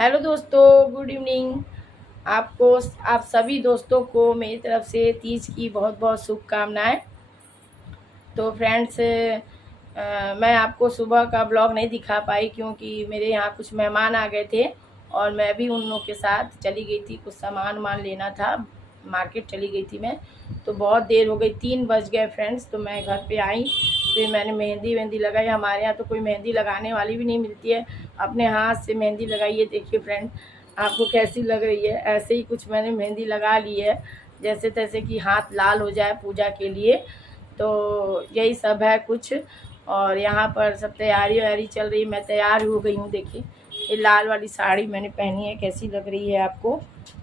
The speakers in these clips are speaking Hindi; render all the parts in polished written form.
हेलो दोस्तों, गुड इवनिंग। आपको आप सभी दोस्तों को मेरी तरफ से तीज की बहुत बहुत शुभकामनाएं। तो फ्रेंड्स, मैं आपको सुबह का ब्लॉग नहीं दिखा पाई क्योंकि मेरे यहाँ कुछ मेहमान आ गए थे और मैं भी उन लोगों के साथ चली गई थी। कुछ सामान लेना था, मार्केट चली गई थी मैं। तो बहुत देर हो गई, 3 बज गए फ्रेंड्स। तो मैं घर पे आई, फिर मैंने मेहंदी लगाई। हमारे यहाँ तो कोई मेहंदी लगाने वाली भी नहीं मिलती है, अपने हाथ से मेहंदी लगाइए। देखिए फ्रेंड, आपको कैसी लग रही है? ऐसे ही कुछ मैंने मेहंदी लगा ली है, जैसे तैसे कि हाथ लाल हो जाए पूजा के लिए। तो यही सब है कुछ। और यहाँ पर सब तैयारी वैयारी चल रही है। मैं तैयार हो गई हूँ। देखिए ये लाल वाली साड़ी मैंने पहनी है, कैसी लग रही है आपको?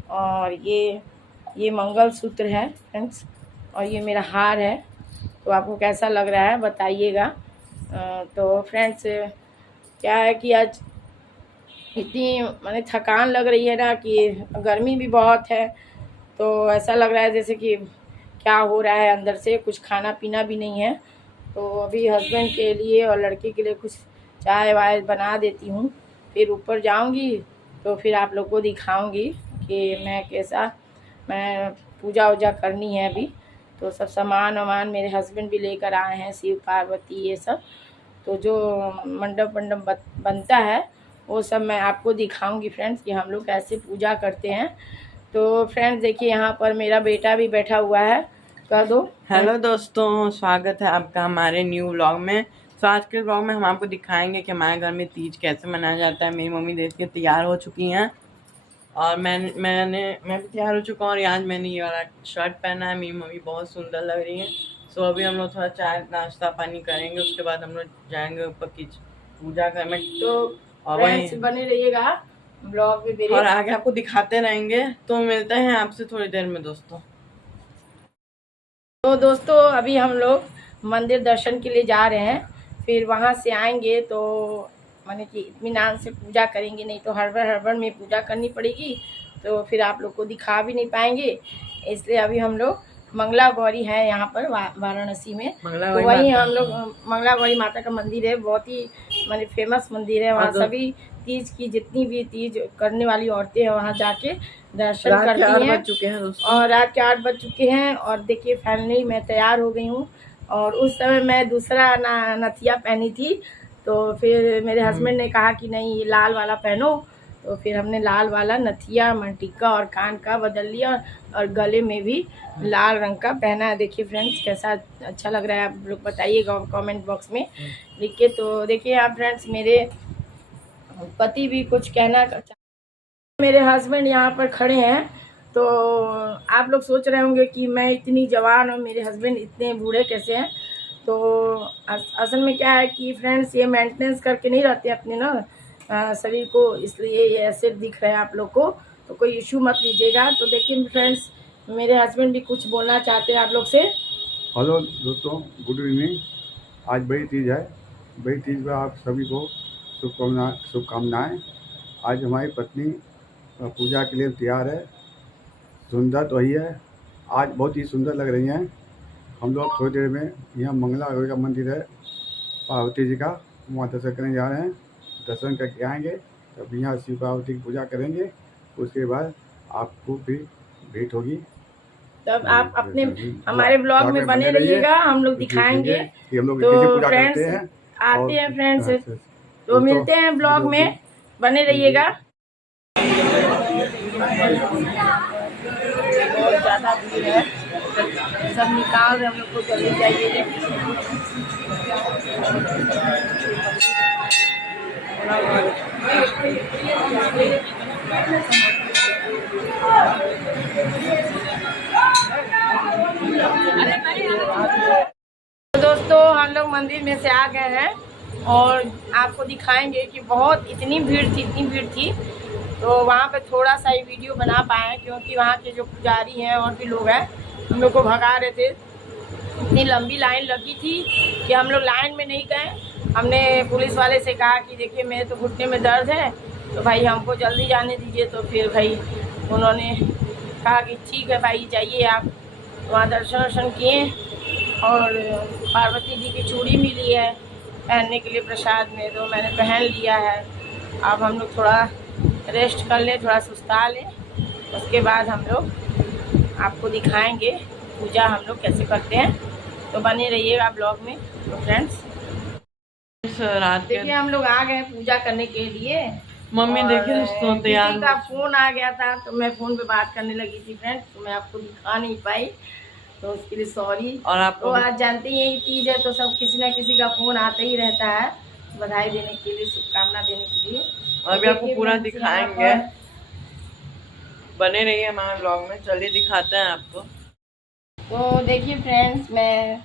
और ये मंगलसूत्र है फ्रेंड्स, और ये मेरा हार है। तो आपको कैसा लग रहा है बताइएगा। तो फ्रेंड्स, क्या है कि आज इतनी मैंने थकान लग रही है ना, कि गर्मी भी बहुत है। तो ऐसा लग रहा है जैसे कि क्या हो रहा है अंदर से, कुछ खाना पीना भी नहीं है। तो अभी हस्बैंड के लिए और लड़के के लिए कुछ चाय वाय बना देती हूँ, फिर ऊपर जाऊँगी। तो फिर आप लोग को दिखाऊँगी कि मैं पूजा वूजा करनी है अभी। तो सब सामान वामान मेरे हस्बैंड भी लेकर आए हैं, शिव पार्वती ये सब। तो जो मंडप बनता है वो सब मैं आपको दिखाऊंगी फ्रेंड्स, कि हम लोग कैसे पूजा करते हैं। तो फ्रेंड्स देखिए, यहाँ पर मेरा बेटा भी बैठा हुआ है। कह दो हेलो दोस्तों, स्वागत है आपका हमारे न्यू व्लॉग में। तो आज के व्लॉग में हम आपको दिखाएंगे कि हमारे घर में तीज कैसे मनाया जाता है। मेरी मम्मी देख के तैयार हो चुकी हैं और मैं भी तैयार हो चुका हूँ। और आज मैंने ये वाला शर्ट पहना है, मेरी मम्मी बहुत सुंदर लग रही है। सो अभी हम लोग थोड़ा चाय नाश्ता पानी करेंगे, उसके बाद हम लोग जाएंगे ऊपर की पूजा करने। तो और फ्रेंड्स बने रहिएगा ब्लॉग में मेरे, और आगे आपको दिखाते रहेंगे। तो मिलते हैं आपसे थोड़ी देर में दोस्तों। तो दोस्तों अभी हम लोग मंदिर दर्शन के लिए जा रहे हैं। फिर वहाँ से आएंगे तो माने कि इत्मीनान से पूजा करेंगे, नहीं तो हड़बड़ में पूजा करनी पड़ेगी। तो फिर आप लोग को दिखा भी नहीं पाएंगे। इसलिए अभी हम लोग मंगला गौरी है यहाँ पर वाराणसी में। तो वहीं हम लोग मंगला गौरी माता का मंदिर है, बहुत ही माने फेमस मंदिर है। वहाँ सभी तीज की जितनी भी तीज करने वाली औरतें हैं वहाँ जाके दर्शन करती हैं। और रात के 8 बज चुके हैं। और देखिए फाइनली मैं तैयार हो गई हूँ। और उस समय मैं दूसरा नथिया पहनी थी। तो फिर मेरे हस्बैंड ने कहा कि नहीं, ये लाल वाला पहनो। तो फिर हमने लाल वाला नथिया, मंटिका और कान का बदल लिया, और गले में भी लाल रंग का पहना है। देखिए फ्रेंड्स कैसा अच्छा लग रहा है, आप लोग बताइएगा कमेंट बॉक्स में लिख के। तो देखिए आप फ्रेंड्स, मेरे पति भी कुछ कहना, मेरे हस्बैंड यहाँ पर खड़े हैं। तो आप लोग सोच रहे होंगे कि मैं इतनी जवान और मेरे हस्बैंड इतने बूढ़े कैसे हैं। तो असल में क्या है कि फ्रेंड्स, ये मेंटेनेंस करके नहीं रहते अपने ना शरीर को, इसलिए ये ऐसे दिख रहे हैं आप लोग को। तो कोई इशू मत लीजिएगा। तो देखिए फ्रेंड्स, मेरे हस्बैंड भी कुछ बोलना चाहते हैं आप लोग से। हेलो दोस्तों, गुड इवनिंग। आज बड़ी तीज है। बड़ी तीज पर आप सभी को शुभकामनाएँ। आज हमारी पत्नी पूजा के लिए तैयार है। सुंदर तो वही है, आज बहुत ही सुंदर लग रही हैं। हम लोग थोड़ी देर में यहाँ मंगला गौरी का मंदिर है पार्वती जी का, वहाँ दर्शन करने जा रहे हैं। दर्शन करके आएंगे तब यहाँ शिव पार्वती की पूजा करेंगे। उसके बाद आपको भी भेंट होगी। तब आप अपने हमारे ब्लॉग में बने रहिएगा, हम लोग दिखाएंगे कि हम लोग कैसे पूजा करते हैं। आते हैं फ्रेंड्स, तो मिलते हैं ब्लॉग में, बने रहिएगा। बहुत ज़्यादा भीड़ है, सब निकाल रहे हम लोग को, जल्दी जाइए। दोस्तों हम लोग मंदिर में से आ गए हैं और आपको दिखाएंगे कि बहुत इतनी भीड़ थी। तो वहाँ पे थोड़ा सा ही वीडियो बना पाए, क्योंकि वहाँ के जो पुजारी हैं और भी लोग हैं हम लोग को भगा रहे थे। इतनी लंबी लाइन लगी थी कि हम लोग लाइन में नहीं गए। हमने पुलिस वाले से कहा कि देखिए मेरे तो घुटने में दर्द है, तो भाई हमको जल्दी जाने दीजिए। तो फिर भाई उन्होंने कहा कि ठीक है भाई जाइए आप। वहाँ दर्शन किए और पार्वती जी की चूड़ी मिली है पहनने के लिए प्रसाद में, तो मैंने पहन लिया है। अब हम लोग थोड़ा रेस्ट कर ले, थोड़ा सुस्ता ले, उसके बाद हम लोग आपको दिखाएंगे पूजा हम लोग कैसे करते हैं। तो बने रहिएगा ब्लॉग में। तो फ्रेंड्स रात के देखिए हम लोग आ गए पूजा करने के लिए। मम्मी और देखिए दोस्तों तैयार किसी का फ़ोन आ गया था तो मैं फ़ोन पे बात करने लगी थी फ्रेंड्स, तो मैं आपको दिखा नहीं पाई, तो उसके लिए सॉरी। और आपको तो आज जानते ही हैं ये तीज है तो सब किसी ना किसी का फ़ोन आता ही रहता है बधाई देने के लिए, शुभकामना देने के लिए। और भी आपको पूरा दिखाएंगे, बने रहिए हमारे ब्लॉग में। चलिए दिखाते हैं आपको। तो देखिए फ्रेंड्स, मैं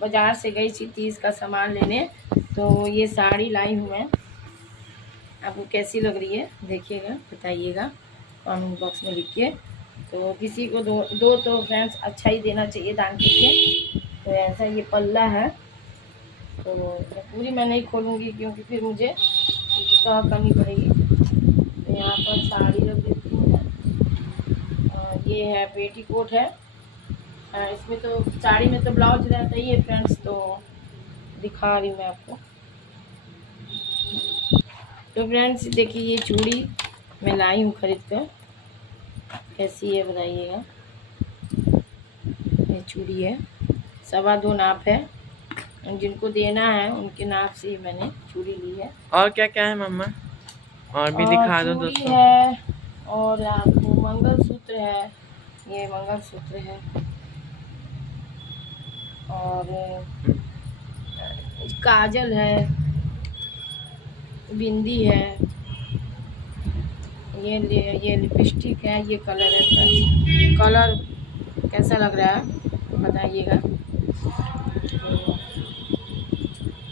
बाज़ार से गई थी तीज का सामान लेने, तो ये साड़ी लाई हूँ मैं। आपको कैसी लग रही है देखिएगा, बताइएगा कमेंट बॉक्स में लिख के। तो किसी को दो तो फ्रेंड्स अच्छा ही देना चाहिए दान करके। तो ऐसा ये पल्ला है, तो पूरी मैं नहीं खोलूँगी क्योंकि फिर मुझे तो कमी पड़ेगी। तो यहाँ पर साड़ी रख देती हूँ मैं। और ये है पेटीकोट है। इसमें तो साड़ी में तो ब्लाउज रहता ही है फ्रेंड्स, तो दिखा रही हूँ मैं आपको। तो फ्रेंड्स देखिए ये चूड़ी मैं लाई हूँ खरीद कर, कैसी है बताइएगा। ये चूड़ी है, 2.25 नाप है, जिनको देना है उनके नाप से ही मैंने चूड़ी ली है। और क्या क्या है मम्मा, और भी दिखा दो चूड़ी दोस्तों। है और आपको मंगलसूत्र है, ये मंगलसूत्र है, और काजल है, बिंदी है, ये लिपस्टिक है, ये कलर है फ्रेंड्स। कलर कैसा लग रहा है बताइएगा।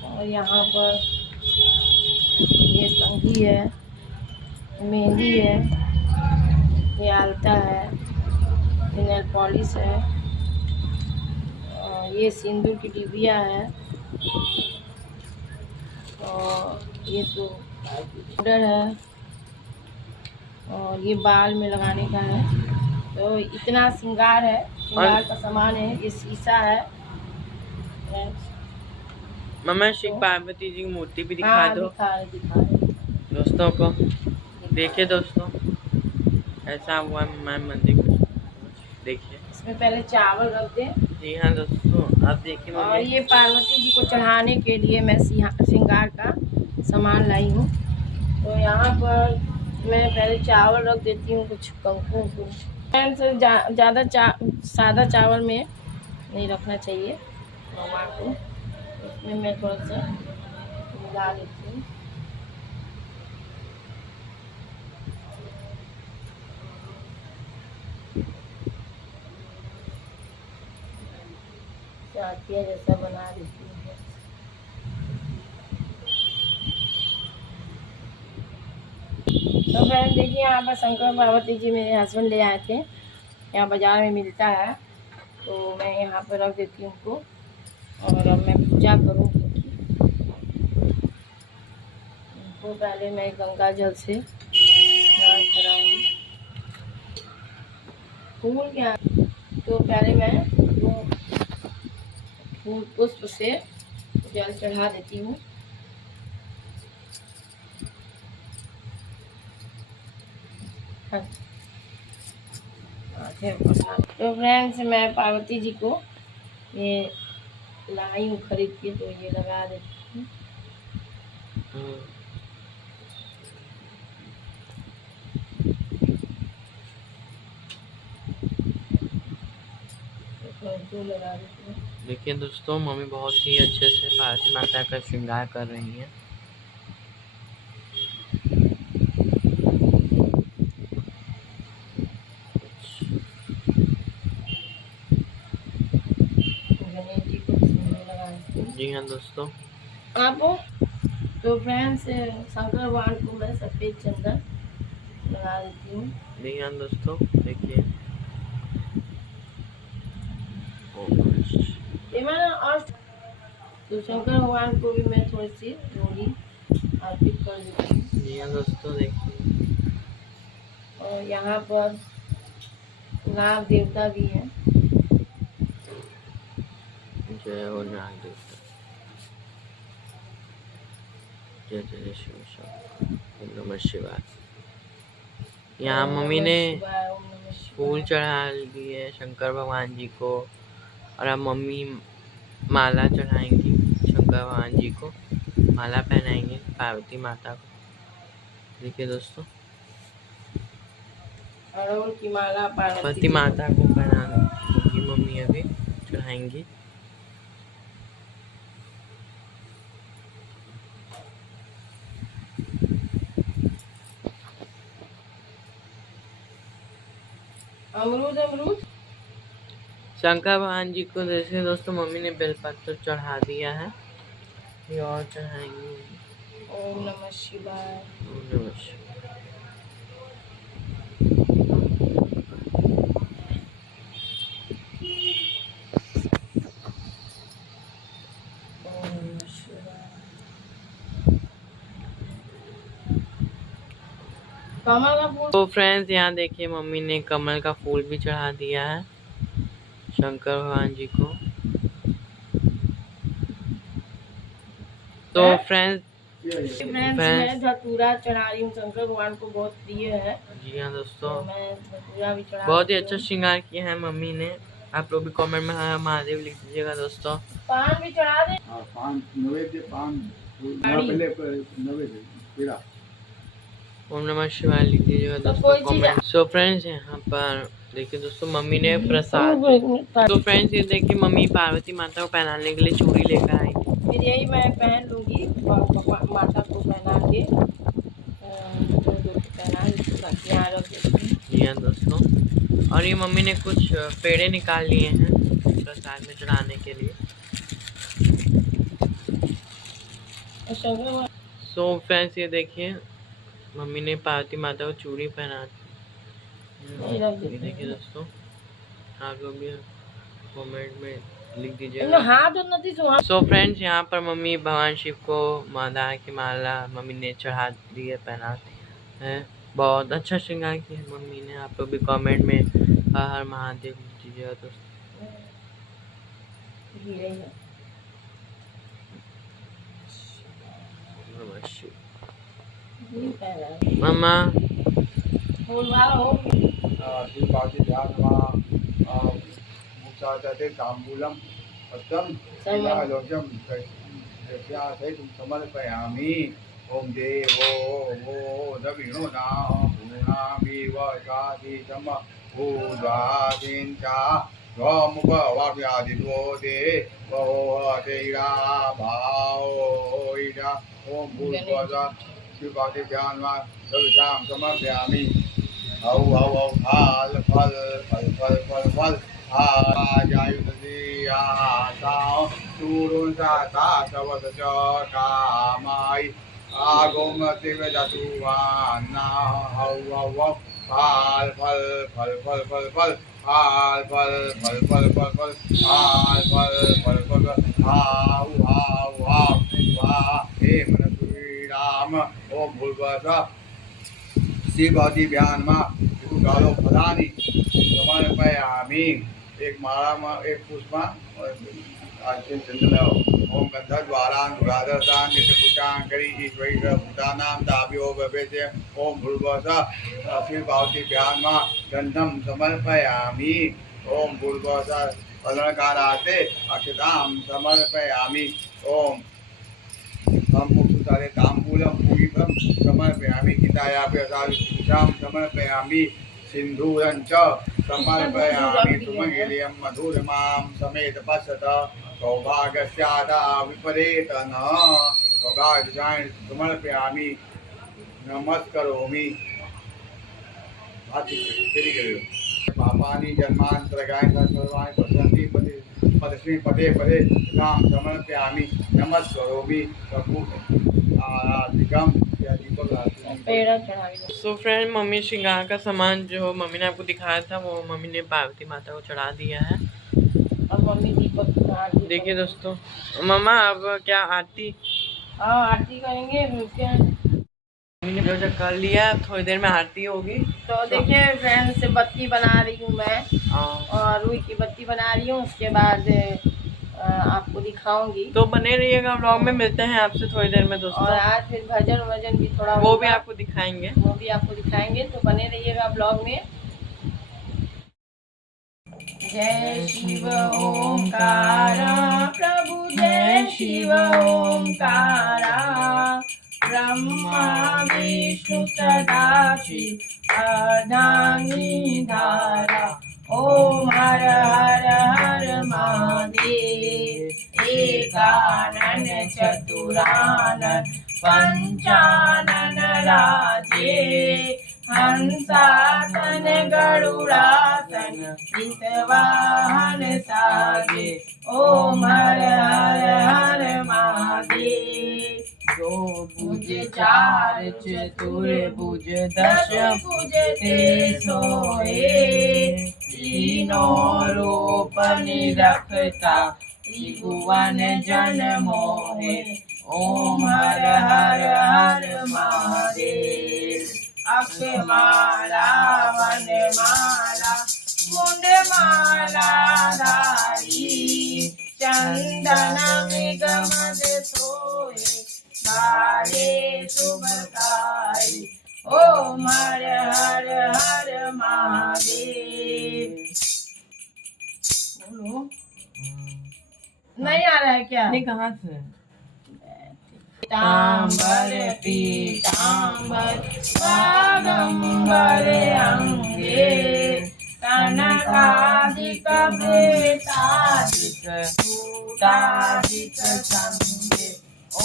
और यहाँ पर ये कंघी है, मेहंदी है, ये आलता है, ये नेल पॉलिश है, और ये सिंदूर की डिबिया है, और ये तो पाउडर है, और ये बाल में लगाने का है। तो इतना श्रृंगार है, श्रृंगार का सामान है। ये शीशा है। मम्मा शिव पार्वती जी की मूर्ति भी दिखा हाँ, दो दिखा रहे। दोस्तों को। देखिए दोस्तों ऐसा हुआ मैं मंदिर को देखिए। इसमें पहले चावल रख दें। जी हाँ दोस्तों आप देखिए और मम्मी। ये पार्वती जी को चढ़ाने के लिए मैं श्रृंगार का सामान लाई हूँ। तो यहाँ पर मैं पहले चावल रख देती हूँ, कुछ कंकु को ज़्यादा सादा चावल में नहीं रखना चाहिए भगवान को। इसमें मैं थोड़ा सा मिला लेती हूँ। चाटिया जैसा बना देती हूँ। तो फ्रेंड देखिए यहाँ पर शंकर पार्वती जी मेरे हस्बैंड ले आए थे, यहाँ बाज़ार में मिलता है, तो मैं यहाँ पर रख देती हूँ उनको। और अब मैं पूजा करूँगी उनको। पहले मैं गंगा जल से स्नान कराऊँगी। फूल क्या, तो पहले मैं फूल पुष्प से जल चढ़ा देती हूँ। तो फ्रेंड्स मैं पार्वती जी को ये लाई हूँ खरीद के, तो ये लगा देती हूँ। तो लगा देती हूँ। देखिए दोस्तों मम्मी बहुत ही अच्छे से पार्वती माता का श्रृंगार कर रही हैं। गणेश जी को सिंदूर लगा देती हूँ। जी हाँ दोस्तों आप तो फ्रेंड्स शंकर भगवान को मैं सफ़ेद चंदन लगा देती हूँ। जी हाँ दोस्तों देखिए। और तो शंकर भगवान को भी मैं थोड़ी सी रोली अर्पित कर देती हूँ। जी हाँ दोस्तों देखिए। और यहाँ पर नाग देवता भी हैं। जय हो नाग देवता, जय जय शिव नमः शिवाय। यहाँ मम्मी ने ओम नमः शिवाय। फूल चढ़ा दिए शंकर भगवान जी को, और अब मम्मी माला चढ़ाएंगी शंकर भगवान जी को, माला पहनाएंगे पार्वती माता को। देखिए दोस्तों, अड़हुल की माला पार्वती माता को पहनाएंगी मम्मी, अभी चढ़ाएंगी। अमरूद शंकर भगवान जी को देखिए दोस्तों, मम्मी ने बेलपत्र चढ़ा दिया है, ये और चढ़ाएंगे। ओम नमः शिवाय। ओम नमः शिवाय। ओम नमः शिवाय। कमल का फूल। तो फ्रेंड्स, यहाँ देखिए मम्मी ने कमल का फूल भी चढ़ा दिया है शंकर भगवान जी को। तो फ्रेंड्स मैं धतूरा चढ़ा रही हूँ, शंकर भगवान को बहुत प्रिय है। जी हाँ दोस्तों, तो मैं धतूरा भी चढ़ा बहुत ही रही अच्छा हूँ। श्रृंगार किया है मम्मी ने। आप लोग भी कमेंट में हाँ महादेव लिख दीजिएगा दोस्तों। पान भी चढ़ा दे। हाँ, पान नैवेद्य, पान गाड़ी। पहले नैवेद्य पेड़ा। ओम नमः शिवाय लिख दीजिएगा तो दोस्तों कोई चीज- कमेंट। सो फ्रेंड्स, यहाँ पर देखिए दोस्तों, मम्मी ने प्रसाद। तो फ्रेंड्स, ये देखिए मम्मी पार्वती माता को पहनाने के लिए चूड़ी लेकर आई। फिर यही मैं पहन लूंगी और माता को पहना के पहना बाकी यहाँ रख देती हूँ। जी हाँ दोस्तों, और ये मम्मी ने कुछ पेड़े निकाल लिए हैं प्रसाद में चढ़ाने के लिए। और शंकर भगवान- सो फ्रेंड्स, ये देखिए मम्मी ने पार्वती माता को चूड़ी पहना दी। ये देखिए दोस्तों, आप लोग भी कमेंट में लिख दीजिएगा। हाथ और नदी से सो फ्रेंड्स, यहाँ पर मम्मी भगवान शिव को माला की माला मम्मी ने चढ़ा दी है, पहना है। बहुत अच्छा श्रृंगार किया है मम्मी ने। आप लोग भी कमेंट में हर हर महादेव लिख दीजिएगा दोस्तों। नमः शिवाय। मम्मा दीपावली ध्यान मुक्ताते तांबूलम पत्रम लोचम सहितं समर्पयामि। ओम देवो वो दविणो ना पूर्णामिव साधितम भूद्वादिंचा स्वमुखवाव्यादित्वो दे बहुतेरा भावोइडा। ओम भूर्भुवः शिवादि ध्यानवा सवितां समर्पयामि। हौ हौ हौ फल फल फल फल फल फल आजायुधि आसाओ सूरुन साता सवद कामाई आगोमति वेदातु वाना। हौ हौ हौ फल फल फल फल फल फल फल फल फल फल फल फल फल फल फल फल हाउ हाउ हाउ वाह हे मन श्री राम। ओम भूर्भुवः शिवादि ध्यान में डालो फलानी समर्पयामि। एक माला में एक पुष्प ओम गंधर्वारान दुरादर्शान नित्यपुटान करी ईश्वरी सर्वभूतानां ताभ्यो भवेते। ओम भूर्भुवः शिवादि ध्यान में गंधम समर्पयामि। ओम भूर्भुवः अलंकाराते अक्षतां समर्पयामि। ओम मुक्तारे तांबूलं पूगीफलं समर्पयामि। गीतायापि असाविषां समर्पयामि। सिन्धूरं च समर्पयामि। सुमंगल्यं मधुरमां समेत पश्यत सौभाग्यस्यादा विपरेत न। सौभाग्यशाय समर्पयामि। नमस्करोमि। पापानि जन्मान्तरकानि सर्वाणि पश्यन्ति पदस्मिन् पदे पदे तां समर्पयामि। नमस्करोमि। सो फ्रेंड, मम्मी श्रृंगार का सामान जो मम्मी ने आपको दिखाया था वो मम्मी ने पार्वती माता को चढ़ा दिया है। और मम्मी दीपक देखिए दोस्तों, मम्मा अब क्या आरती? हाँ आरती करेंगे। मम्मी ने जो कर लिया, थोड़ी देर में आरती होगी। तो देखिए फ्रेंड, से बत्ती बना रही हूँ मैं, और रुई की बत्ती बना रही हूँ। उसके बाद आपको दिखाऊंगी। तो बने रहिएगा व्लॉग में, मिलते हैं आपसे थोड़ी देर में दोस्तों। और आज फिर भजन वजन भी थोड़ा वो भी होगा, आपको दिखाएंगे। तो बने रहिएगा ब्लॉग में। जय शिव ओंकार प्रभु, जय शिव ओंकार, ब्रह्मा विष्णु सदा शिव अर्धांगिधारा। ओम हर हर हर महादेव, एकानन चतुरानन पंचानन राजे, हंसासन गरुड़ासन विषवाहन साजे। ओम हर हर हर महादेव। दो भुज चार चतुर भुज दश भुज ते सोए, तीनों रूप निरखता त्रिभुवन जन मोहे। ओम हर हर हर महादेव। अक्षमाला वनमाला मुंड माला धारी, चंदन मृगमद सोए बाले शुभकारी। ओम हर हर हर महादेव। बोलो, नहीं आ रहा है क्या? नहीं, कहाँ से? पीताम्बर पीताम्बर स्वागंबर अंगे, कनकादिक प्रेतादिक सूतादिक संगे।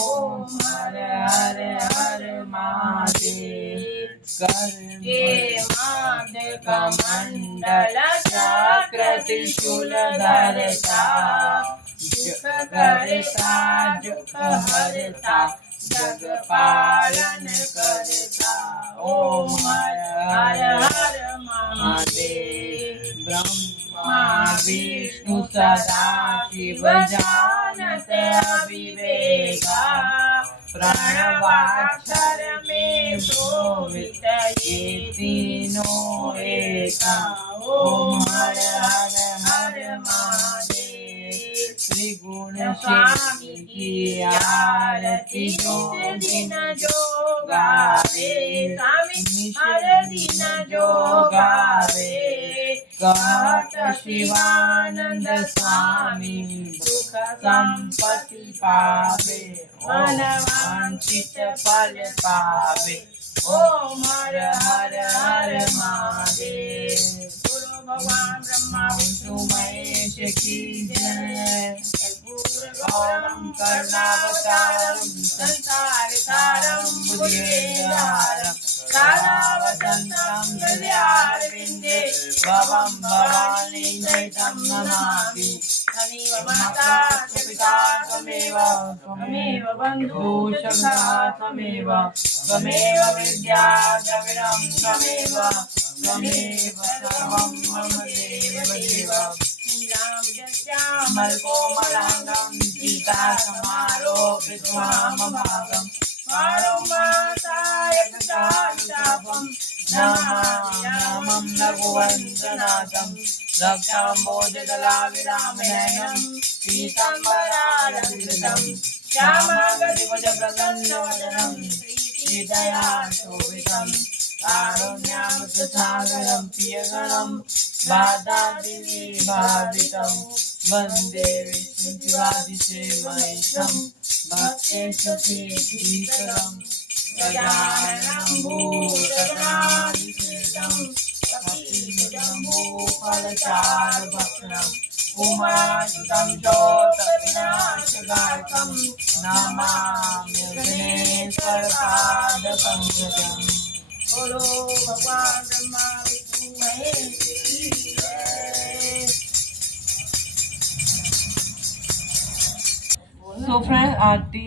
ओम हर हर हर महादेव। के माद कमंडल चक्र त्रिशूल धरता, दुख करता दुख हरता, जग पालन करता। ओम हर हर हर महादेव। ब्रह्मा विष्णु सदा शिव जानत अविवेका, प्रणवाक्षर में शोभित ये तीनों एका। ओम हर हर हर महादेव। त्रिगुण स्वामी की आरती जो दिन जो गावे, स्वामी हर दिन जो गावे, कहत शिवानंद स्वामी सुख संपत्ति पावे, मन वांछित फल पावे। ओम हर हर हर महादेव। गुरु भगवान ब्रह्मा विष्णु महेश की जय। गौरम करुणावतारम संसार सारम बुद्धिहारम, कालावतंत्रम हृदयारविंदे भवम भवानी चैतम नमामि। तमेव माता च पिता त्वमेव बन्धु सखा त्वमेव विद्या द्रविणं त्वमेव सर्वं मम देव। नीलाम्बरश्यामलकोमलाङ्गं सीतासमारोपितवामभागं, मारुमाताय चापं नमाम्यहं रघुवंशनाथं। रक्ताम्बोजगलाविरामनयनं पीताम्बरालङ्कृतं, श्यामागतिभुजप्रसन्नवदनं श्रीदया शोभितं। कारुण्यामृतसागरं प्रियगणं बाधादिविभावितं, वन्दे विष्णुदिवादिसेवैतं भक्तेष्वपीतिकरं। गजाननं भूतगणाधिसेवितं कपिलजम्बूफलचारुभक्षणम्, उमासुतं चोत्तविनाशकारकं नमामि गणेशपादपङ्कजम्। बोलो भगवान ब्रह्मा विष्णु महेश की जय। तो फ्रेंड आरती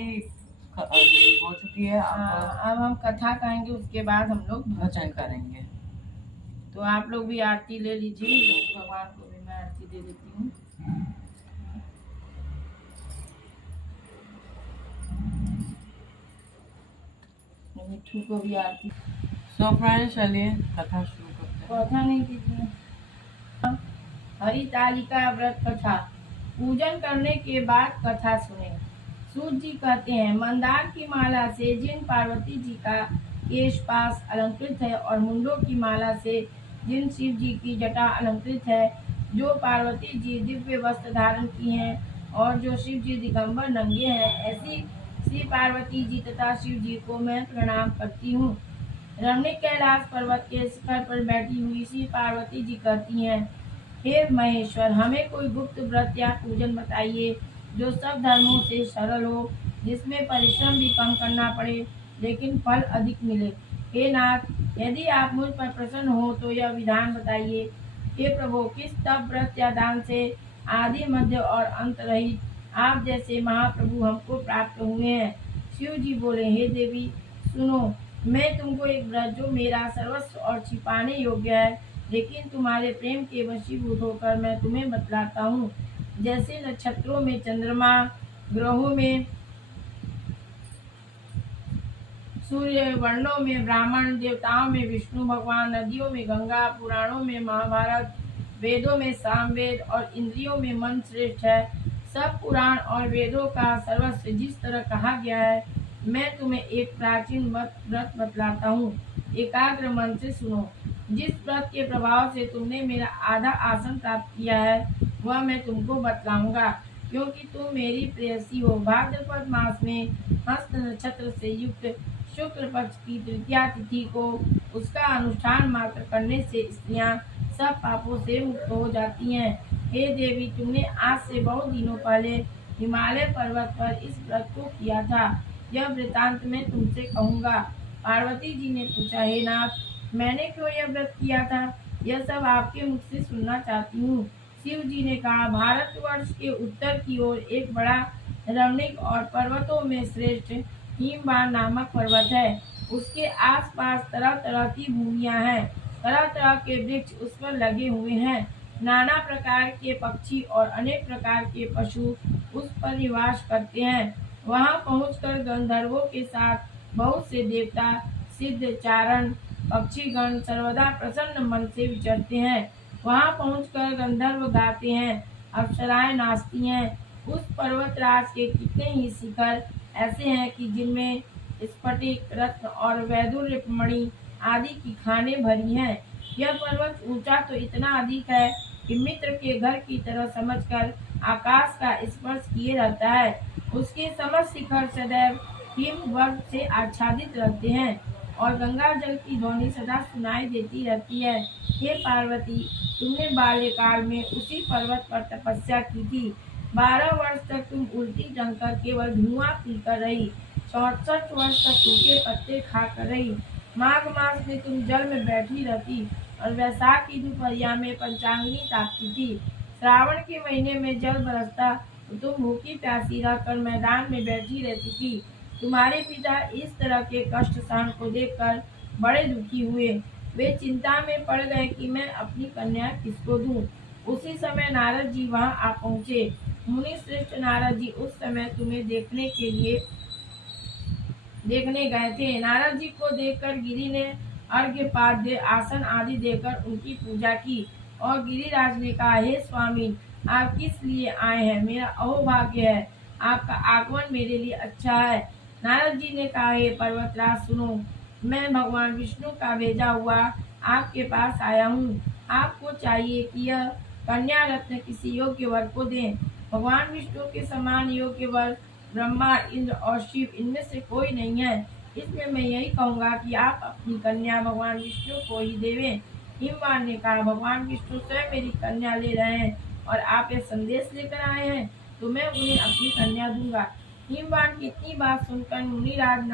हो चुकी है, अब हम कथा कहेंगे, उसके बाद हम लोग भजन करेंगे। तो आप लोग भी आरती ले लीजिए। भगवान को भी मैं आरती दे देती हूँ। मिठू को भी आरती। तो फ्रेंड चलिए कथा शुरू करते हैं। कथा नहीं कीजिए। हरितालिका व्रत कथा। पूजन करने के बाद कथा सुने। सूत जी कहते हैं, मंदार की माला से जिन पार्वती जी का केश पास अलंकृत है और मुंडों की माला से जिन शिव जी की जटा अलंकृत है, जो पार्वती जी दिव्य वस्त्र धारण की हैं और जो शिव जी दिगंबर नंगे हैं, ऐसी श्री पार्वती जी तथा शिव जी को मैं प्रणाम करती हूँ। रमणीक कैलाश पर्वत के शिखर पर बैठी हुई श्री पार्वती जी कहती हैं, हे महेश्वर, हमें कोई गुप्त व्रत या पूजन बताइए जो सब धर्मों से सरल हो, जिसमें परिश्रम भी कम करना पड़े लेकिन फल अधिक मिले। हे नाथ, यदि आप मुझ पर प्रसन्न हो तो यह विधान बताइए। हे प्रभु, किस तप व्रत या दान से आदि मध्य और अंत रहित आप जैसे महाप्रभु हमको प्राप्त हुए हैं। शिव जी बोले, हे देवी सुनो, मैं तुमको एक व्रत जो मेरा सर्वस्व और छिपाने योग्य है, लेकिन तुम्हारे प्रेम के वशीभूत होकर मैं तुम्हें बतलाता हूँ। जैसे नक्षत्रों में चंद्रमा, ग्रहों में सूर्य, वर्णों में ब्राह्मण, देवताओं में विष्णु भगवान, नदियों में गंगा, पुराणों में महाभारत, वेदों में सामवेद और इंद्रियों में मन श्रेष्ठ है। सब पुराण और वेदों का सर्वस्व जिस तरह कहा गया है, मैं तुम्हें एक प्राचीन व्रत बतलाता हूँ। एकाग्र मन से सुनो। जिस व्रत के प्रभाव से तुमने मेरा आधा आसन प्राप्त किया है, वह मैं तुमको बतलाऊंगा, क्योंकि तुम मेरी प्रेयसी हो। भाद्रपद मास में हस्त नक्षत्र से युक्त शुक्ल पक्ष की तृतीया तिथि को उसका अनुष्ठान मात्र करने से स्त्रियां सब पापों से मुक्त हो जाती हैं। हे देवी, तुमने आज से बहुत दिनों पहले हिमालय पर्वत पर इस व्रत को किया था। यह वृतांत मैं तुमसे कहूँगा। पार्वती जी ने पूछा, हे नाथ, मैंने क्यों यह व्रत किया था? यह सब आपके मुख से सुनना चाहती हूँ। शिव जी ने कहा, भारतवर्ष के उत्तर की ओर एक बड़ा रमणीक और पर्वतों में श्रेष्ठ हिमवान नामक पर्वत है। उसके आसपास तरह तरह की भूमियां हैं, तरह तरह के वृक्ष उस पर लगे हुए हैं। नाना प्रकार के पक्षी और अनेक प्रकार के पशु उस पर निवास करते हैं। वहां पहुंचकर गंधर्वों के साथ बहुत से देवता, सिद्ध, चारण, पक्षीगण सर्वदा प्रसन्न मन से विचरते हैं। वहां पहुंचकर गंधर्व गाते हैं, अप्सराएं नाचती हैं। उस पर्वतराज के कितने ही शिखर ऐसे हैं कि जिनमें स्फटिक, रत्न और वैदुर्य मणि आदि की खानें भरी हैं। यह पर्वत ऊंचा तो इतना अधिक है कि मित्र के घर की तरह समझकर आकाश का स्पर्श किए रहता है। उसके समस्त शिखर सदैव हिमवर्ष से आच्छादित रहते हैं और गंगा जल की ध्वनि सदा सुनाई देती रहती है। हे पार्वती, तुमने बाल्यकाल में उसी पर्वत पर तपस्या की थी। 12 वर्ष तक तुम उल्टी जमकर केवल धुआं पीकर रही। 64 वर्ष तक सूखे पत्ते खाकर रही। माघ मास में तुम जल में बैठी रहती और वैशाख की दोपहरिया में पंचांगनी ताकती थी। श्रावण के महीने में जल बरसता तो तुम भूखी प्यासी रहकर मैदान में बैठी रहती थी। तुम्हारे पिता इस तरह के कष्ट सहन को देखकर बड़े दुखी हुए। वे चिंता में पड़ गए कि मैं अपनी कन्या किसको दूं। उसी समय नारद जी वहां आ पहुँचे। मुनि श्रेष्ठ नारद जी उस समय तुम्हें देखने गए थे। नारद जी को देखकर गिरि ने अर्घ्य पाद्य आसन आदि देकर उनकी पूजा की और गिरिराज ने कहा, हे स्वामी, आप किस लिए आए हैं? मेरा अहोभाग्य है, आपका आगमन मेरे लिए अच्छा है। नारद जी ने कहा, हे पर्वतराज सुनो, मैं भगवान विष्णु का भेजा हुआ आपके पास आया हूँ। आपको चाहिए कि यह कन्या रत्न किसी योग्य वर को दें। भगवान विष्णु के समान योग्य वर ब्रह्मा, इंद्र और शिव इनमें से कोई नहीं है। इसमें मैं यही कहूँगा कि आप अपनी कन्या भगवान विष्णु को ही देवें। हिमवान ने कहा, भगवान विष्णु स्वयं मेरी कन्या ले रहे हैं और आप यह संदेश लेकर आए हैं, तो मैं उन्हें अपनी कन्या दूंगा। हिमवान की इतनी बात सुनकर मुनिराज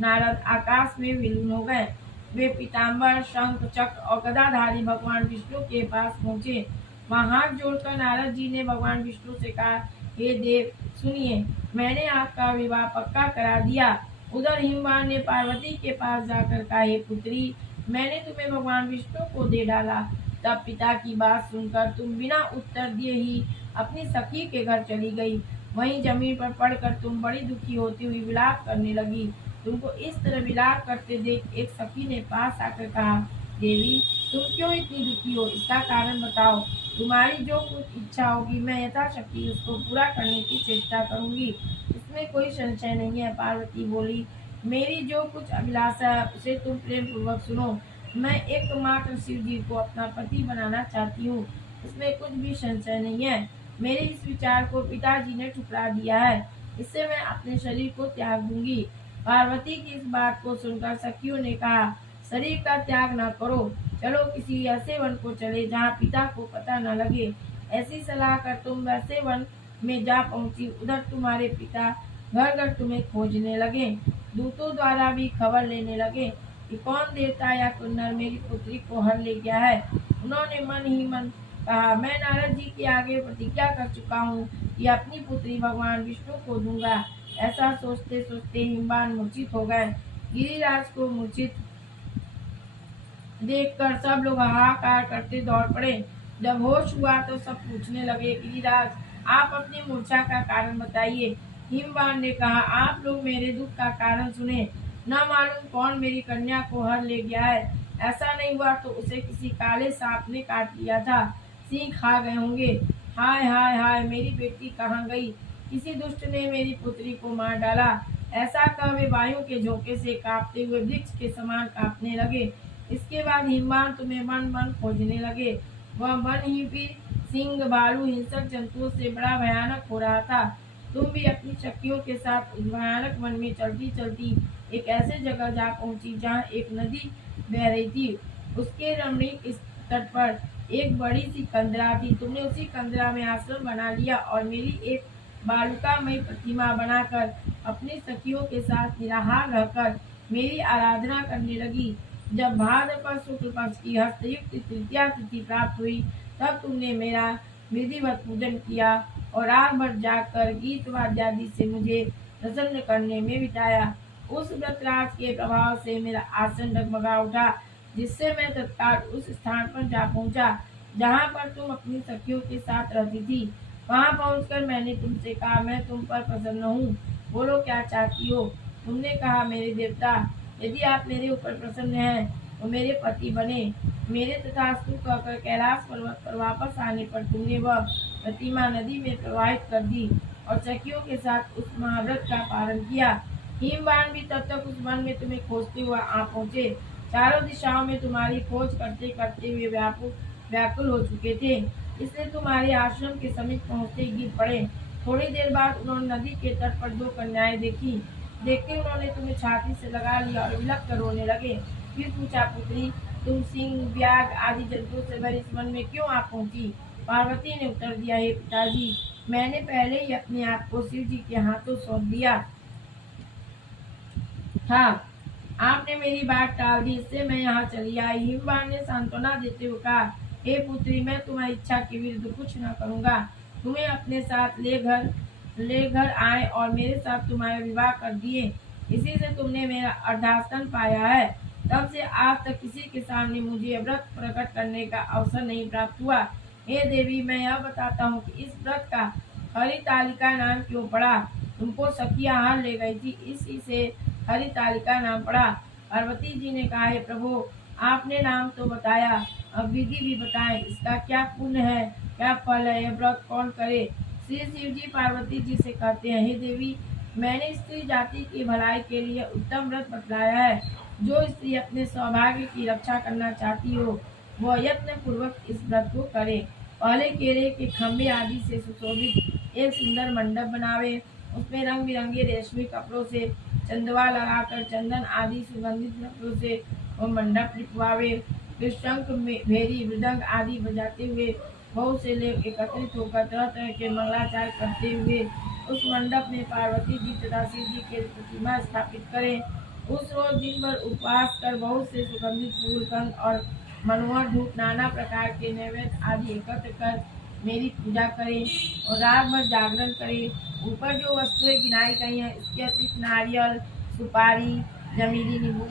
नारद आकाश में विलीन हो गए। वे पीताम्बर, शंख, चक्र और गदाधारी भगवान विष्णु के पास पहुँचे। वहाँ हाथ जोड़कर नारद जी ने भगवान विष्णु से कहा, हे देव सुनिए, मैंने आपका विवाह पक्का करा दिया। उधर हिमवान ने पार्वती के पास जाकर कहा, हे पुत्री, मैंने तुम्हें भगवान विष्णु को दे डाला। तब पिता की बात सुनकर तुम बिना उत्तर दिए ही अपनी सखी के घर चली गई। वहीं जमीन पर पड़कर तुम बड़ी दुखी होती हुई विलाप करने लगी। तुमको इस तरह विलाप करते देख एक सखी ने पास आकर कहा, देवी तुम क्यों इतनी दुखी हो, इसका कारण बताओ। तुम्हारी जो कुछ इच्छा होगी मैं यथाशक्ति उसको पूरा करने की चेष्टा करूंगी, इसमें कोई संशय नहीं है। पार्वती बोली, मेरी जो कुछ अभिलाषा है उसे तुम प्रेम पूर्वक सुनो। मैं एकमात्र शिव जी को अपना पति बनाना चाहती हूँ, इसमें कुछ भी संशय नहीं है। मेरे इस विचार को पिताजी ने ठुकरा दिया है, इससे मैं अपने शरीर को त्याग दूंगी। पार्वती की इस बात को सुनकर सखियों ने कहा, शरीर का त्याग न करो, चलो किसी ऐसे वन को चले जहाँ पिता को पता न लगे। ऐसी सलाह कर तुम वैसे वन में जा पहुंची। उधर तुम्हारे पिता घर घर तुम्हें खोजने लगे, दूतों द्वारा भी खबर लेने लगे कि कौन देवता या किन्नर मेरी पुत्री को हर ले गया है। उन्होंने मन ही मन कहा, मैं नारद जी के आगे प्रतिज्ञा कर चुका हूँ कि अपनी पुत्री भगवान विष्णु को दूंगा। ऐसा सोचते सोचते हिमवान मूर्छित हो गए। गिरिराज को मूर्छित देखकर सब लोग हाहाकार करते दौड़ पड़े। जब होश हुआ तो सब पूछने लगे, गिरिराज आप अपनी मूर्छा का कारण बताइए। हिमवान ने कहा, आप लोग मेरे दुख का कारण सुने। न मालूम कौन मेरी कन्या को हर ले गया है। ऐसा नहीं हुआ तो उसे किसी काले सांप ने काट लिया था, सिंह खा गए होंगे। हाय हाय हाय, मेरी बेटी कहाँ गई? किसी दुष्ट ने मेरी पुत्री को मार डाला। ऐसा कह वे वायु के झोंके से कांपते हुए वृक्ष के समान कांपने लगे। इसके बाद हिमवान तुम्हें मन मन खोजने लगे। वह वन ही फिर सिंह, भालू, हिंसक जंतुओं से बड़ा भयानक हो रहा था। तुम भी अपनी शक्तियों के साथ उस भयानक वन में चलती चलती एक ऐसे जगह जा पहुंची जहाँ एक नदी बह रही थी। उसके रमणीक तट पर एक बड़ी सी कंदरा थी। तुमने उसी कंदरा में आश्रम बना लिया और मेरी एक बालुकामयी प्रतिमा बनाकर अपनी सखियों के साथ निराहार रहकर मेरी आराधना करने लगी। जब भाद्रपद शुक्ल पक्ष की हस्तयुक्त तृतीया तिथि प्राप्त हुई तब तुमने मेरा विधिवत पूजन किया और रात भर जागकर गीत वाद्यादि से मुझे प्रसन्न करने में बिताया। उस व्रतराज के प्रभाव से मेरा आसन डगमगा उठा, जिससे मैं तत्काल उस स्थान पर जा पहुंचा जहाँ पर तुम अपनी सखियों के साथ रहती थी। वहाँ पहुंचकर मैंने तुमसे कहा, मैं तुम पर प्रसन्न हूँ, बोलो क्या चाहती हो। तुमने कहा, मेरे देवता, यदि आप मेरे ऊपर प्रसन्न हैं तो मेरे पति बने। मेरे तथास्तु कहकर कैलाश पर्वत पर वापस आने पर तुमने वह प्रतिमा नदी में प्रवाहित कर दी और सखियों के साथ उस महाव्रत का पालन किया। हिमवान भी तब तक उस वन में तुम्हें खोजते हुए आ पहुंचे। चारों दिशाओं में तुम्हारी खोज करते करते हुए व्याकुल हो चुके थे, इसलिए तुम्हारे आश्रम के समीप पहुंचते ही गिर पड़े। थोड़ी देर बाद उन्होंने नदी के तट पर दो कन्याएं देखी। देखते उन्होंने तुम्हें छाती से लगा लिया और विलक कर रोने लगे। फिर पूछा, पुत्री, तुम सिंह, व्याघ्र आदि जंतुओं से भरे इस वन में क्यों आ पहुंची? पार्वती ने उत्तर दिया, हे पिताजी, मैंने पहले ही अपने आप को शिव जी के हाथों सौंप दिया था। आपने मेरी बात टाल दी, इससे मैं यहाँ चली आई। हिमवान ने सांत्वना देते हुए कहा, हे पुत्री, मैं तुम्हारी इच्छा के विरुद्ध कुछ न करूँगा। तुम्हें अपने साथ ले घर आए और मेरे साथ तुम्हारा विवाह कर दिए। इसी से तुमने मेरा अर्धास्तन पाया है। तब से आज तक किसी के सामने मुझे व्रत प्रकट करने का अवसर नहीं प्राप्त हुआ। हे देवी, मैं यह बताता हूँ कि इस व्रत का हरितालिका नाम क्यों पड़ा। तुमको सखिया हार ले गई थी, इसी से हरितालिका नाम पड़ा। पार्वती जी ने कहा, हे प्रभु, आपने नाम तो बताया, अब विधि भी बताएं, इसका क्या पुण्य है, क्या फल है, यह व्रत कौन करे। श्री शिव जी पार्वती जी से कहते हैं, हे देवी, मैंने स्त्री जाति की भलाई के लिए उत्तम व्रत बतलाया है। जो स्त्री अपने सौभाग्य की रक्षा करना चाहती हो वह यत्न पूर्वक इस व्रत को करे। पहले केले के खम्भे आदि से सुशोभित एक सुंदर मंडप बनावे, उसमें रंग बिरंगे रेशमी कपड़ों से चंदवा लगाकर चंदन आदि सुगंधित द्रव्यों से वह मंडप लिपवावे। फिर शंख भेरी मृदंग आदि बजाते हुए बहुत से लोग एकत्रित होकर तरह तरह के मंगलाचार करते हुए उस मंडप में पार्वती जी तथा शिव जी के प्रतिमा स्थापित करें। उस रोज दिन भर उपवास कर बहुत से सुगंधित फूल, कंद और मनोहर धूप, नाना प्रकार के नैवेद्य आदि एकत्र कर मेरी पूजा करें और रात भर जागरण करें। ऊपर जो वस्तुएं गिनाई गई हैं, इसके अतिरिक्त नारियल, सुपारी, जमीरी, नींबू,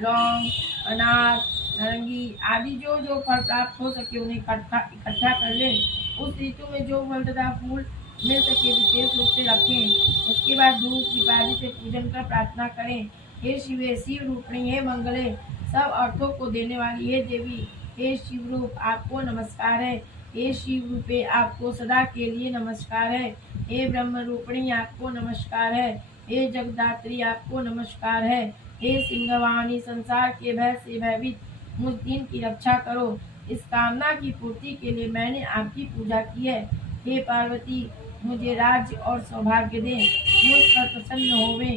लौंग, अनार, नारंगी आदि जो जो फल प्राप्त हो सके उन्हें इकट्ठा कर लें। उस ऋतु में जो फल तथा फूल मिल सके विशेष रूप से रखें। उसके बाद धूप दीपावली से पूजन कर प्रार्थना करें, हे शिवे, शिव रूपिणी, हे मंगले, सब अर्थों को देने वाली हे देवी, हे शिव रूप आपको नमस्कार है। हे शिव रूपे आपको सदा के लिए नमस्कार है। हे ब्रह्म रूपिणी आपको नमस्कार है। हे जगदात्री आपको नमस्कार है। हे सिंहवाणी संसार के भय से भयभीत मुझ दीन की रक्षा करो। इस कामना की पूर्ति के लिए मैंने आपकी पूजा की है। हे पार्वती मुझे राज्य और सौभाग्य दे, मुझ पर प्रसन्न होवे।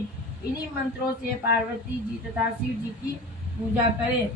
इन्हीं मंत्रों से पार्वती जी तथा शिव जी की पूजा करें।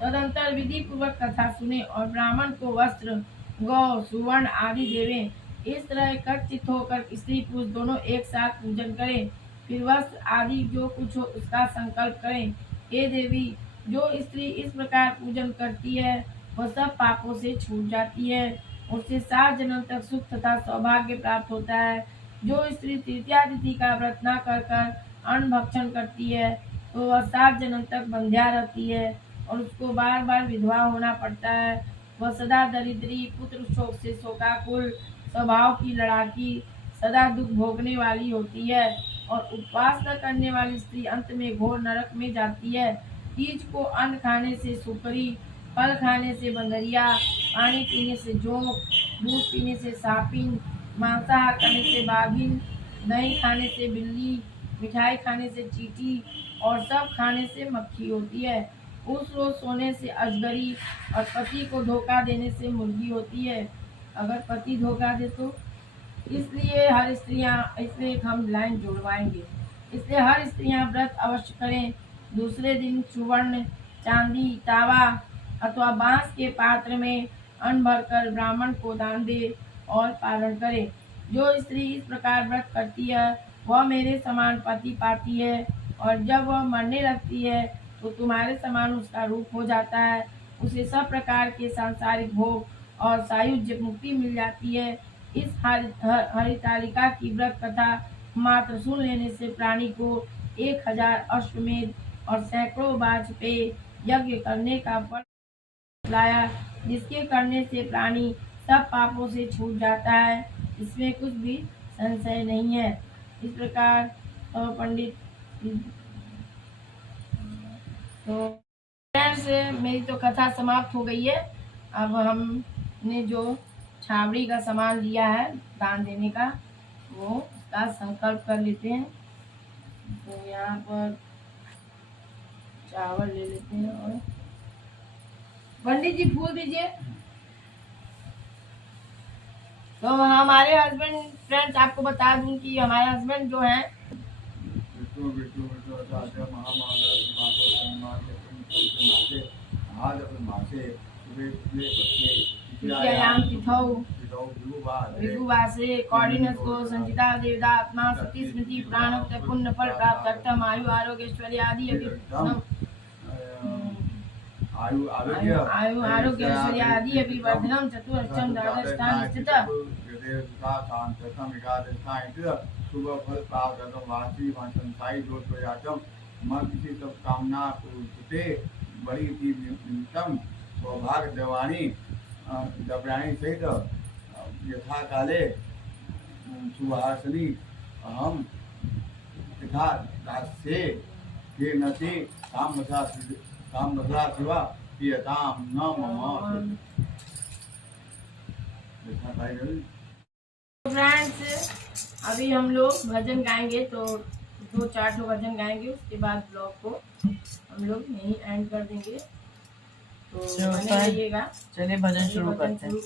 तदंतर विधि पूर्वक कथा सुने और ब्राह्मण को वस्त्र, गौ, सुवर्ण आदि देवें। इस तरह एकत्रित होकर स्त्री पुरुष दोनों एक साथ पूजन करें। फिर वस्त्र आदि जो कुछ हो उसका संकल्प करें। हे देवी, जो स्त्री इस प्रकार पूजन करती है वह सब पापों से छूट जाती है। उससे 7 जन्म तक सुख तथा सौभाग्य प्राप्त होता है। जो स्त्री तृतीया तिथि का व्रत न कर कर अन्न भक्षण करती है तो वह 7 जन्म तक बंध्या रहती है और उसको बार बार विधवा होना पड़ता है। वह सदा दरिद्री, पुत्र शोक से शोकाकुल, स्वभाव की लड़ाकी, सदा दुख भोगने वाली होती है और उपवास न करने वाली स्त्री अंत में घोर नरक में जाती है। तीज को अन्न खाने से सुकरी, फल खाने से बंदरिया, पानी पीने से जोंक, दूध पीने से सापिन, मांसाहार करने से बाघिन, दही खाने से बिल्ली, मिठाई खाने से चींटी और सब खाने से मक्खी होती है। उस रोज सोने से अजगरी और पति को धोखा देने से मुर्गी होती है। अगर पति धोखा दे तो इसलिए हम लाइन जोड़वाएंगे। इसलिए हर स्त्रियां व्रत अवश्य करें। दूसरे दिन सुवर्ण, चांदी, तावा अथवा बांस के पात्र में अन्न भरकर ब्राह्मण को दान दे और पालन करे। जो स्त्री इस प्रकार व्रत करती है वह मेरे समान पति पाती है और जब वह मरने लगती है तो तुम्हारे समान उसका रूप हो जाता है। उसे सब प्रकार के सांसारिक भोग और सायुज्य मुक्ति मिल जाती है। इस हरितालिका की व्रत कथा मात्र सुन लेने से प्राणी को 1000 अश्वमेध और सैकड़ों वाजपेय यज्ञ करने का फल लाया, जिसके करने से प्राणी सब पापों से छूट जाता है। इसमें कुछ भी संशय नहीं है। इस प्रकार पंडित तो फ्रेंड्स, मेरी तो कथा समाप्त हो गई है। अब हमने जो छावड़ी का सामान लिया है दान देने का वो उसका संकल्प कर लेते हैं। तो यहाँ पर चावल ले लेते हैं और पंडित जी फूल दीजिए। तो हमारे हस्बैंड, फ्रेंड्स आपको बता दूं कि हमारे हस्बैंड जो हैं कॉर्डिनस को संचिता देवता आत्मा सती स्मृति पुराण पुण्य फल प्राप्त आयु आरोग्य ऐश्वर्य आदि आयु आरोग्य ऐश्वर्य आदि अभिवर्धनम चतुर्थम द्वादशस्थान स्थित शुभ फल प्राप्त वासी संसाई दोष किसी सब कामना पूर्ते बड़ी की निमित्तम सौभाग्य देवानी दब्राणी सहित यथा काले सुहासनी अहम यथा दास्ये के नति काम मसला शिवा पियताम न मम। फ्रेंड्स, अभी हम लोग भजन गाएंगे तो 2-4 ठो भजन गाएंगे, उसके बाद ब्लॉग को हम लोग यहीं एंड कर देंगे। तो बने रहिएगा। चलिए भजन शुरू करते हैं।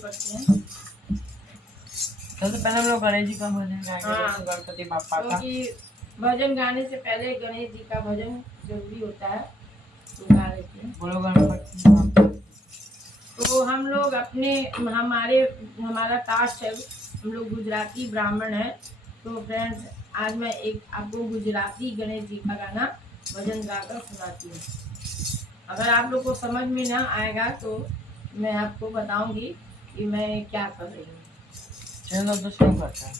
सबसे पहले हम लोग गणेश जी का भजन गाएंगे। हाँ, गणपति बापा का, क्योंकि भजन गाने से पहले गणेश जी का भजन जरूरी होता है, तो गा लेते हैं। बोलो गणपति बापा। तो हम लोग हमारा कास्ट है, हम लोग गुजराती ब्राह्मण है। तो फ्रेंड्स, आज मैं एक आपको गुजराती गणेश जी का गाना भजन गाकर सुनाती हूँ। अगर आप लोग को समझ में ना आएगा तो मैं आपको बताऊंगी कि मैं क्या कर रही हूँ। चलो तो शुरू करते हैं।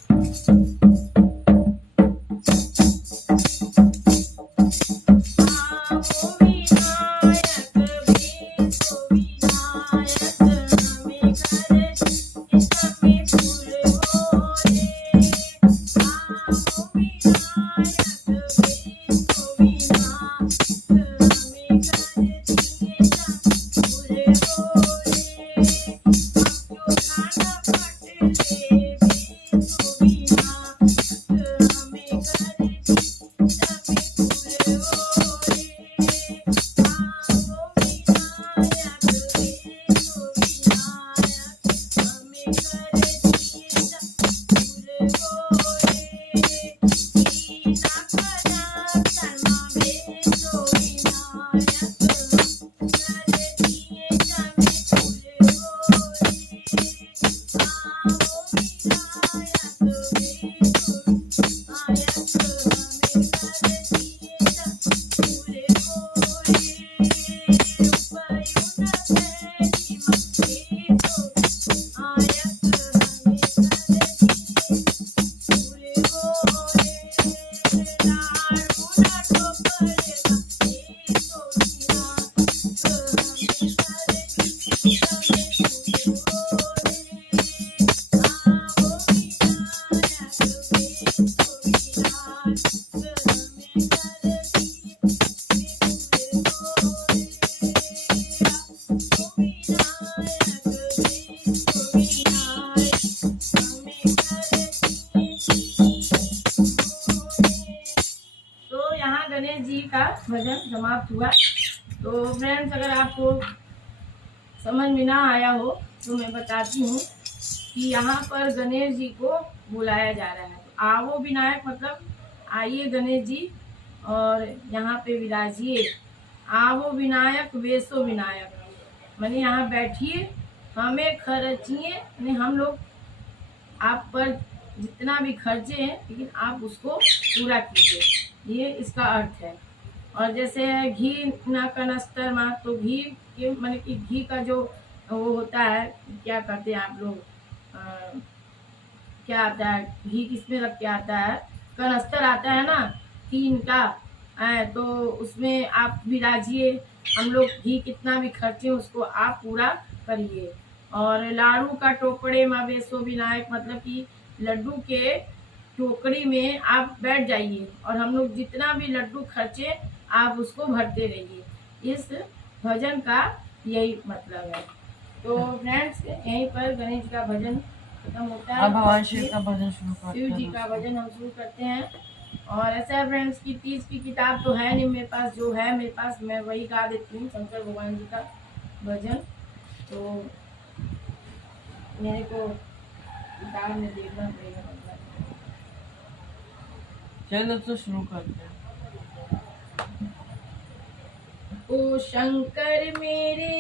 विनायक भजन समाप्त हुआ। तो फ्रेंड्स, अगर आपको समझ में ना आया हो तो मैं बताती हूँ कि यहाँ पर गणेश जी को बुलाया जा रहा है। आवो विनायक मतलब आइए गणेश जी और यहाँ पे विराजिए। आवो विनायक वेसो विनायक, माने यहाँ बैठिए, हमें खर्चिए, यानी हम लोग आप पर जितना भी खर्चे हैं लेकिन आप उसको पूरा कीजिए, ये इसका अर्थ है। और जैसे घी न कनस्तर माँ, तो घी के माने कि घी का जो वो होता है, क्या कहते हैं आप लोग, क्या आता है घी किसमें रख के आता है, कनस्तर आता है ना तीन का, तो उसमें आप विराजिए। हम लोग घी कितना भी खर्चे उसको आप पूरा करिए। और लाड़ू का टोकरे माँ बेसो विनायक, मतलब कि लड्डू के टोकरी में आप बैठ जाइए और हम लोग जितना भी लड्डू खर्चे आप उसको भरते रहिए। इस भजन का यही मतलब है। तो फ्रेंड्स, यहीं पर गणेश का भजन खत्म होता है। अब भगवान शिव का भजन शुरू करते हैं। शिव जी का भजन हम शुरू करते हैं। और ऐसा है फ्रेंड्स की तीज की किताब तो है नहीं मेरे पास, जो है मेरे पास मैं वही गा देती हूँ, शंकर भगवान जी का भजन। तो मेरे को किताब में देखना पड़ेगा मतलब। चलो तो शुरू करते हैं। ओ शंकर मेरे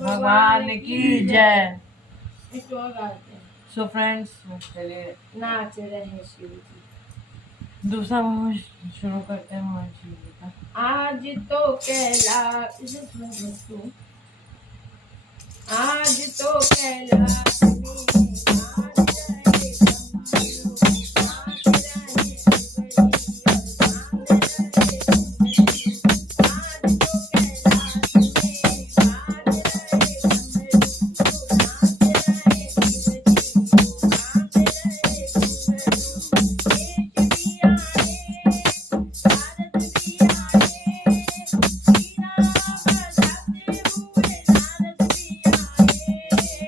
भगवान की जय। एक और गाते हैं। सो फ्रेंड्स, चलिए नाच रहे हैं शिव जी। दूसरा भजन शुरू करते हैं भगवान शिव जी का। आज तो कैलाश आज तो कैलाश में नाच रहे डमरू, नाच रहे शिवजी और बांध रहे घुंघरू। आज तो कैलाश में नाच रहे डमरू, नाच रहे शिवजी को बांध रहे घुंघरू। एक भी आए भारत भी आए, वीणा बजाते हुए नारद भी आए।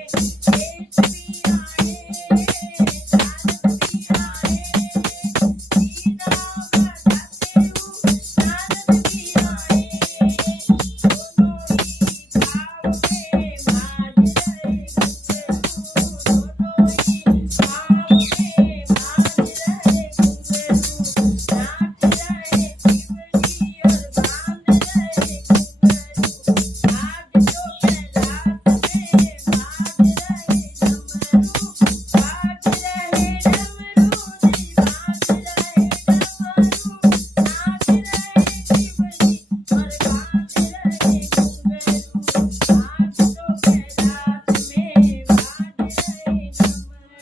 देश भी आए भारत भी आए, वीणा बजाते हुए नारद भी आए। दोनों ही भाव में बाज रहे घुंघरू, दोनों ही भाव में बाज रहे घुंघरू। नाच रहे शिवजी और बांध रहे घुंघरू। आज तो कैलाश में बाज रहे डमरू, बाज रहे डमरू जी, बाज रहे डमरू। नाच रहे शिवजी और बांध रहे घुंघरू। आज तो कैलाश में बाज रहे डमरू।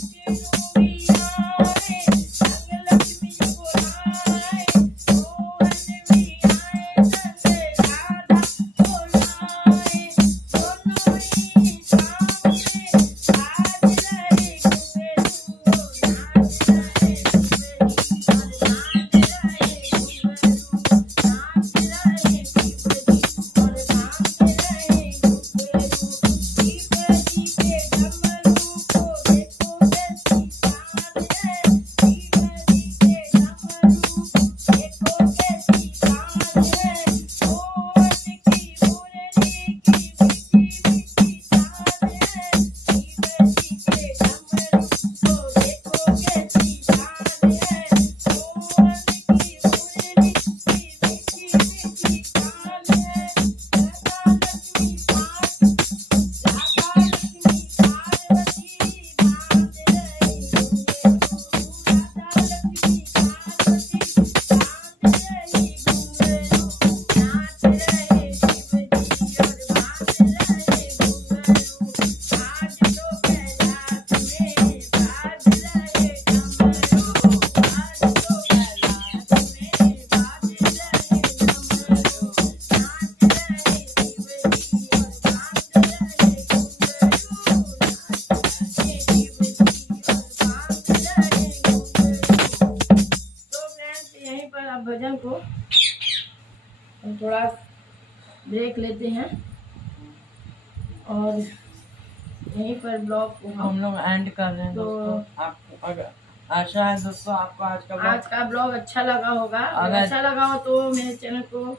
विष्णु भी आए संग लक्ष्मी को आए, मोहन भी आए संग राधा को लाए। दोनों ही भाव में बाज रहे घुंघरू, नाच रहे शिवजी और बांध रहे घुंघरू। नाच रहे शिवजी और बांध रहे घुंघरू। शिवजी के डमरू को देखो कैसी शान है, शिवजी के डमरू देखो कैसी शान है। मोहन की मुरली की मीठी मीठी तान है, शिवजी के डमरू को देखो कैसी शान है। मोहन की मुरली की मीठी मीठी तान है। राधा लक्ष्मी पार्वती बांध रहे घुंघरू, राधा लक्ष्मी पार्वती बांध रही घुंघरू। नाच रहे शिवजी और बांध रहे घुंघरू। आज तो कैलाश में बाज रहे डमरू, आज तो कैलाश में बाज रहे डमरू। नाच रहे शिवजी और बांध रहे घुंघरू, नाच रहे शिवजी और बांध रहे घुंघरू। तो फ्रेंड्स यहीं पर अब भजन को हम थोड़ा ब्रेक लेते हैं और यहीं पर ब्लॉग को हम लोग एंड कर रहे हैं तो दोस्तों। आपको अगर आशा है दोस्तों आपको आज का आज का ब्लॉग अच्छा लगा होगा। अगर अगर- अच्छा लगा हो तो मेरे चैनल को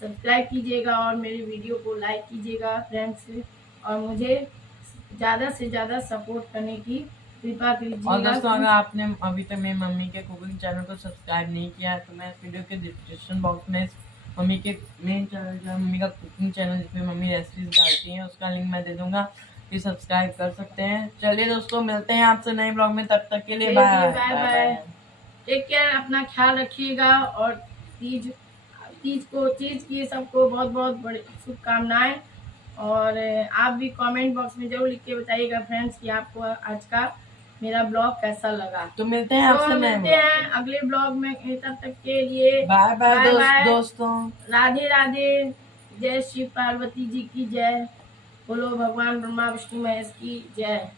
सब्सक्राइब कीजिएगा और मेरी वीडियो को लाइक कीजिएगा फ्रेंड्स, और मुझे ज़्यादा से ज़्यादा सपोर्ट करने की कृपा और कीजिएगा। दोस्तों अगर आपने अभी तक मेरी मम्मी के कुकिंग चैनल को सब्सक्राइब नहीं किया है तो मैं इस वीडियो के डिस्क्रिप्शन बॉक्स में मम्मी के मेन चैनल जो है मम्मी का कुकिंग चैनल जिसमें मम्मी रेसिपीज डालती हैं उसका लिंक मैं दे दूंगा, कि सब्सक्राइब कर सकते हैं। चलिए दोस्तों मिलते हैं आपसे नए ब्लॉग में, तब तक के लिए bye bye bye. Take care, अपना ख्याल रखिएगा और तीज की सबको बहुत बहुत बड़ी शुभकामनाएं। और आप भी कमेंट बॉक्स में जरूर लिख के बताइएगा फ्रेंड्स कि आपको आज का मेरा ब्लॉग कैसा लगा। तो मिलते हैं तो आपसे नए मिलते हैं अगले ब्लॉग में, तब तक के लिए बाय बाय बाय। दोस्तों। राधे राधे। जय श्री पार्वती जी की जय, बोलो भगवान ब्रह्मा विष्णु महेश की जय।